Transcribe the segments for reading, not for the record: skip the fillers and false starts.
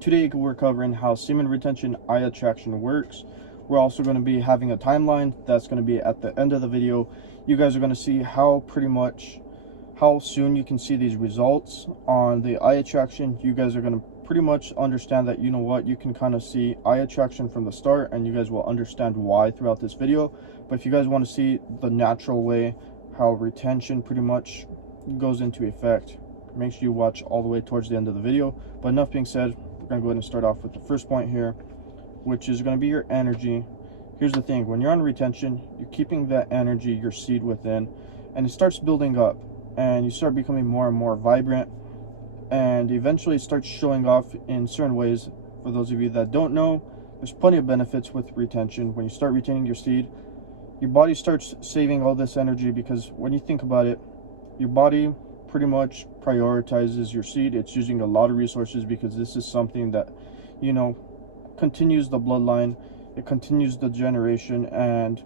Today we're covering how semen retention eye attraction works. We're also going to be having a timeline that's going to be at the end of the video. You guys are going to see how soon you can see these results on the eye attraction. You guys are going to pretty much understand that, you know what, you can kind of see eye attraction from the start, and you guys will understand why throughout this video. But if you guys want to see the natural way how retention pretty much goes into effect, make sure you watch all the way towards the end of the video. But enough being said, we're going to go ahead and start off with the first point here, which is going to be your energy. Here's the thing: when you're on retention, you're keeping that energy, your seed, within, and it starts building up, and you start becoming more and more vibrant, and eventually it starts showing off in certain ways. For those of you that don't know, there's plenty of benefits with retention. When you start retaining your seed, your body starts saving all this energy, because when you think about it, your body pretty much prioritizes your seed. It's using a lot of resources because this is something that, you know, continues the bloodline, it continues the generation, and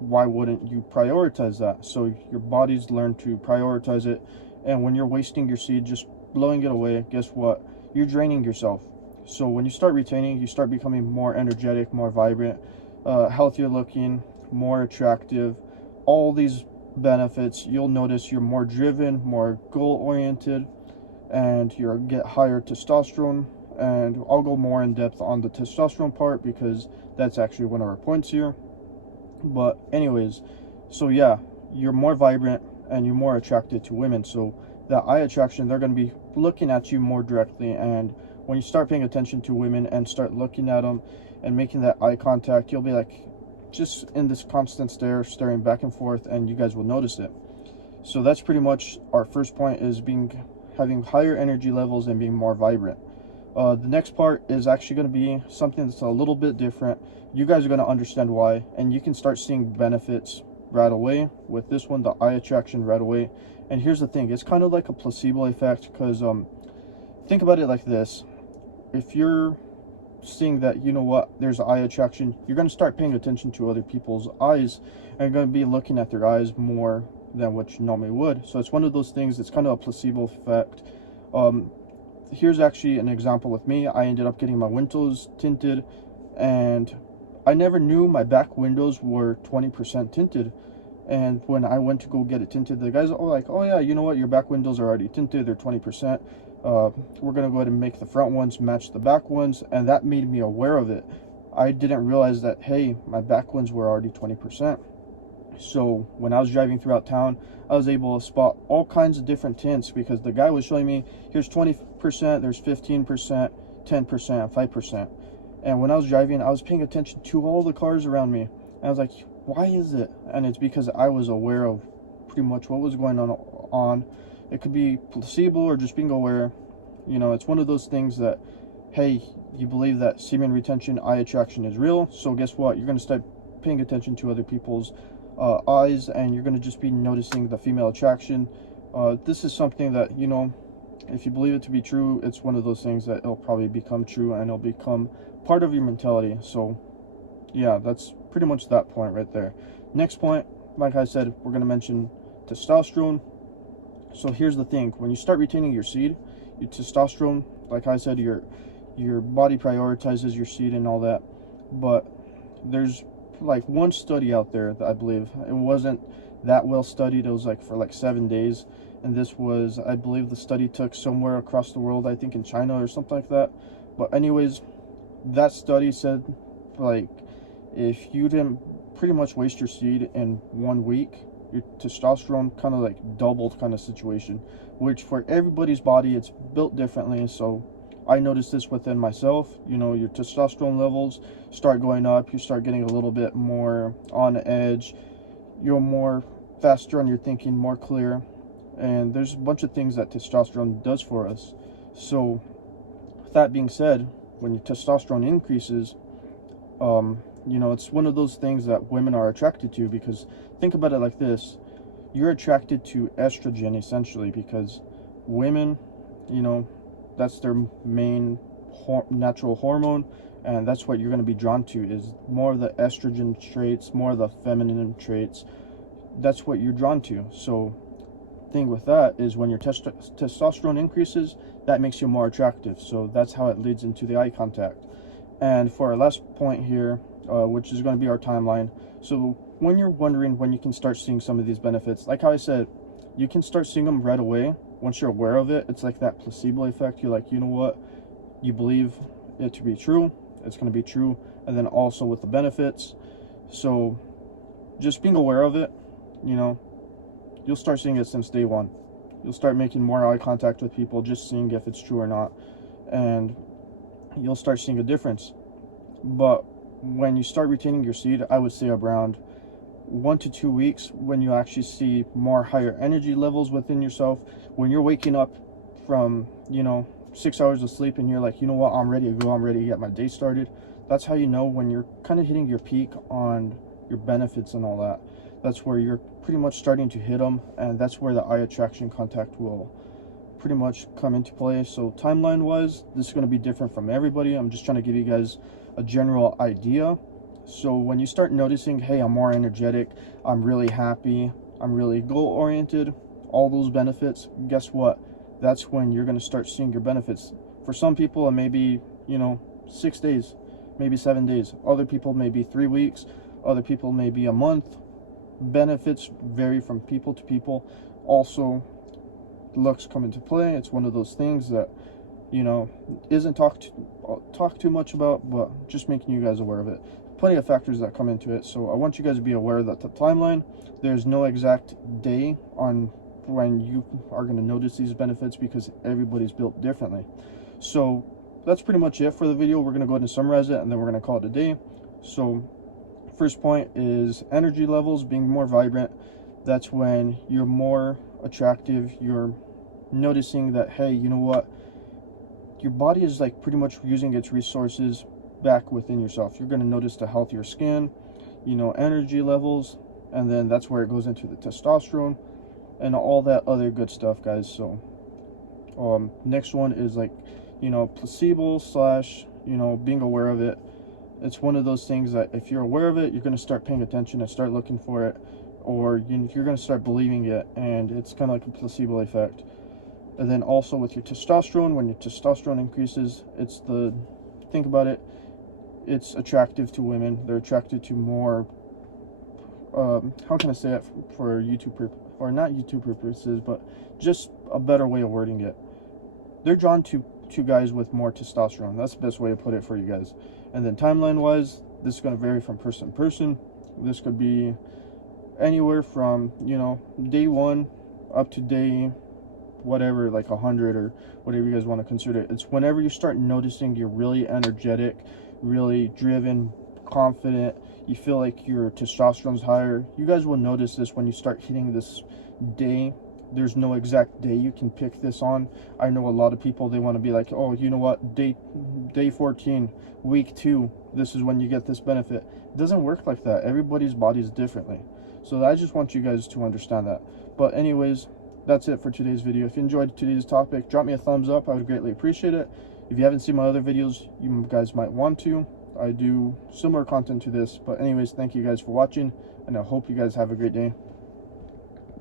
why wouldn't you prioritize that? So your body's learned to prioritize it, and when you're wasting your seed, just blowing it away, guess what? You're draining yourself. So when you start retaining, you start becoming more energetic, more vibrant, healthier looking, more attractive, all these benefits. You'll notice you're more driven, more goal oriented, and you'll get higher testosterone. And I'll go more in depth on the testosterone part because that's actually one of our points here. But anyways, so yeah, you're more vibrant and you're more attracted to women. So that eye attraction, they're going to be looking at you more directly. And when you start paying attention to women and start looking at them and making that eye contact, you'll be like just in this constant staring back and forth, and you guys will notice it. So that's pretty much our first point, is having higher energy levels and being more vibrant. The next part is actually going to be something that's a little bit different. You guys are going to understand why, and you can start seeing benefits right away with this one, the eye attraction, right away. And here's the thing: it's kind of like a placebo effect, because think about it like this: if you're seeing that, you know what, there's eye attraction, you're going to start paying attention to other people's eyes, and you're going to be looking at their eyes more than what you normally would. So it's one of those things, it's kind of a placebo effect. Here's actually an example with me. I ended up getting my windows tinted, and I never knew my back windows were 20% tinted. And when I went to go get it tinted, the guys are like, oh yeah, you know what, your back windows are already tinted, they're 20%. We're gonna go ahead and make the front ones match the back ones. And that made me aware of it. I didn't realize that, hey, my back ones were already 20%. So when I was driving throughout town, I was able to spot all kinds of different tints, because the guy was showing me, here's 20%, there's 15%, 10%, 5%. And when I was driving, I was paying attention to all the cars around me, and I was like, why is it? And it's because I was aware of pretty much what was going on. It could be placebo or just being aware. You know, it's one of those things that, hey, you believe that semen retention, eye attraction is real, so guess what? You're going to start paying attention to other people's eyes, and you're going to just be noticing the female attraction. This is something that, you know, if you believe it to be true, it's one of those things that it'll probably become true, and it'll become part of your mentality. So yeah, that's pretty much that point right there. Next point, like I said, we're going to mention testosterone. So here's the thing: when you start retaining your seed, your testosterone, like I said, your body prioritizes your seed and all that. But there's like one study out there that I believe, it wasn't that well studied. It was like for like 7 days, and this was, I believe the study took somewhere across the world, I think in China or something like that. But anyways, that study said, like, if you didn't pretty much waste your seed in 1 week, your testosterone kind of like doubled, kind of situation, which for everybody's body, it's built differently. So I noticed this within myself. You know, your testosterone levels start going up, you start getting a little bit more on edge, you're more faster on your thinking, more clear, and there's a bunch of things that testosterone does for us. So with that being said, when your testosterone increases, you know, it's one of those things that women are attracted to, because think about it like this: you're attracted to estrogen essentially, because women, you know, that's their main natural hormone, and that's what you're going to be drawn to, is more of the estrogen traits, more of the feminine traits. That's what you're drawn to. So thing with that is when your testosterone increases, that makes you more attractive. So that's how it leads into the eye contact. And for our last point here, which is going to be our timeline. So when you're wondering when you can start seeing some of these benefits, like how I said, you can start seeing them right away. Once you're aware of it, it's like that placebo effect. You're like, you know what, you believe it to be true, it's going to be true. And then also with the benefits, so just being aware of it, you know, you'll start seeing it since day one. You'll start making more eye contact with people, just seeing if it's true or not, and you'll start seeing a difference. But when you start retaining your seed, I would say around 1 to 2 weeks, when you actually see more higher energy levels within yourself, when you're waking up from, you know, 6 hours of sleep and you're like, you know what, I'm ready to go, I'm ready to get my day started. That's how you know when you're kind of hitting your peak on your benefits and all that. That's where you're pretty much starting to hit them, and that's where the eye attraction contact will pretty much come into play. So timeline wise, this is going to be different from everybody. I'm just trying to give you guys a general idea. So when you start noticing, hey, I'm more energetic, I'm really happy, I'm really goal oriented, all those benefits, guess what, that's when you're going to start seeing your benefits. For some people it may be, you know, 6 days, maybe 7 days. Other people maybe 3 weeks, other people maybe a month. Benefits vary from people to people. Also, looks come into play. It's one of those things that, you know, isn't talked too much about, but just making you guys aware of it. Plenty of factors that come into it. So I want you guys to be aware that the timeline, there's no exact day on when you are going to notice these benefits, because everybody's built differently. So that's pretty much it for the video. We're going to go ahead and summarize it, and then we're going to call it a day. So first point is energy levels being more vibrant. That's when you're more attractive. You're noticing that, hey, you know what, your body is like pretty much using its resources back within yourself. You're going to notice the healthier skin, you know, energy levels, and then that's where it goes into the testosterone and all that other good stuff, guys. So next one is like, you know, placebo slash, you know, being aware of it. It's one of those things that if you're aware of it, you're going to start paying attention and start looking for it, or you're going to start believing it, and it's kind of like a placebo effect. And then also with your testosterone, when your testosterone increases, it's the, think about it, it's attractive to women. They're attracted to more, how can I say it for YouTube, or not YouTube purposes, but just a better way of wording it. They're drawn to guys with more testosterone. That's the best way to put it for you guys. And then timeline wise, this is going to vary from person to person. This could be anywhere from, you know, day 1 up to day whatever, like 100 or whatever you guys want to consider it. It's whenever you start noticing you're really energetic, really driven, confident, you feel like your testosterone's higher. You guys will notice this when you start hitting this day. There's no exact day you can pick this on. I know a lot of people, they want to be like, oh, you know what, day 14, week 2, this is when you get this benefit. It doesn't work like that. Everybody's body is differently. So I just want you guys to understand that. But anyways, that's it for today's video. If you enjoyed today's topic, drop me a thumbs up. I would greatly appreciate it. If you haven't seen my other videos, you guys might want to. I do similar content to this. But anyways, thank you guys for watching, and I hope you guys have a great day.